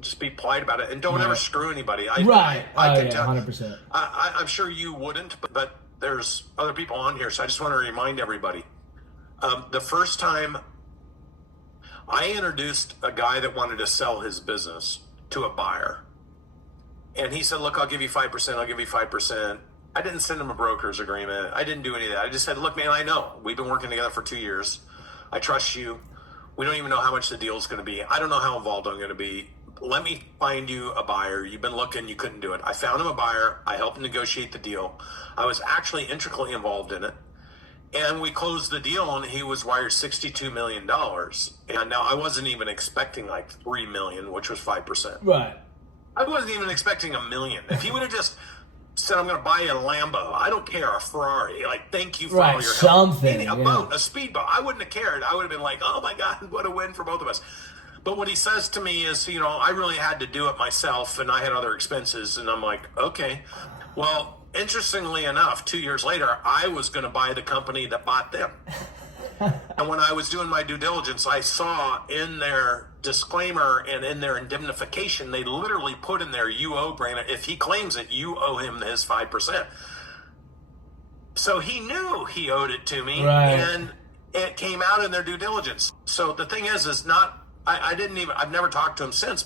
just be polite about it, and don't ever screw anybody. I can tell. 100%. I'm sure you wouldn't, but there's other people on here, so I just want to remind everybody. The first time I introduced a guy that wanted to sell his business to a buyer, and he said, look, I'll give you 5%, I'll give you 5%. I didn't send him a broker's agreement. I didn't do any of that. I just said, look, man, I know. We've been working together for 2 years. I trust you. We don't even know how much the deal is going to be. I don't know how involved I'm going to be. Let me find you a buyer. You've been looking. You couldn't do it. I found him a buyer. I helped him negotiate the deal. I was actually intricately involved in it. And we closed the deal, and he was wired $62 million. And now I wasn't even expecting like $3 million, which was 5%. Right. I wasn't even expecting $1 million. If he would have just said, I'm going to buy you a Lambo, I don't care, a Ferrari, like, thank you for all your help. Something. A boat, a speedboat, I wouldn't have cared. I would have been like, oh my God, what a win for both of us. But what he says to me is, I really had to do it myself, and I had other expenses. And I'm like, okay. Well, interestingly enough, 2 years later, I was going to buy the company that bought them. And when I was doing my due diligence, I saw in their disclaimer and in their indemnification, they literally put in there, you owe Brandon, if he claims it, you owe him his 5%. So he knew he owed it to me, and it came out in their due diligence. So the thing is not, I've never talked to him since.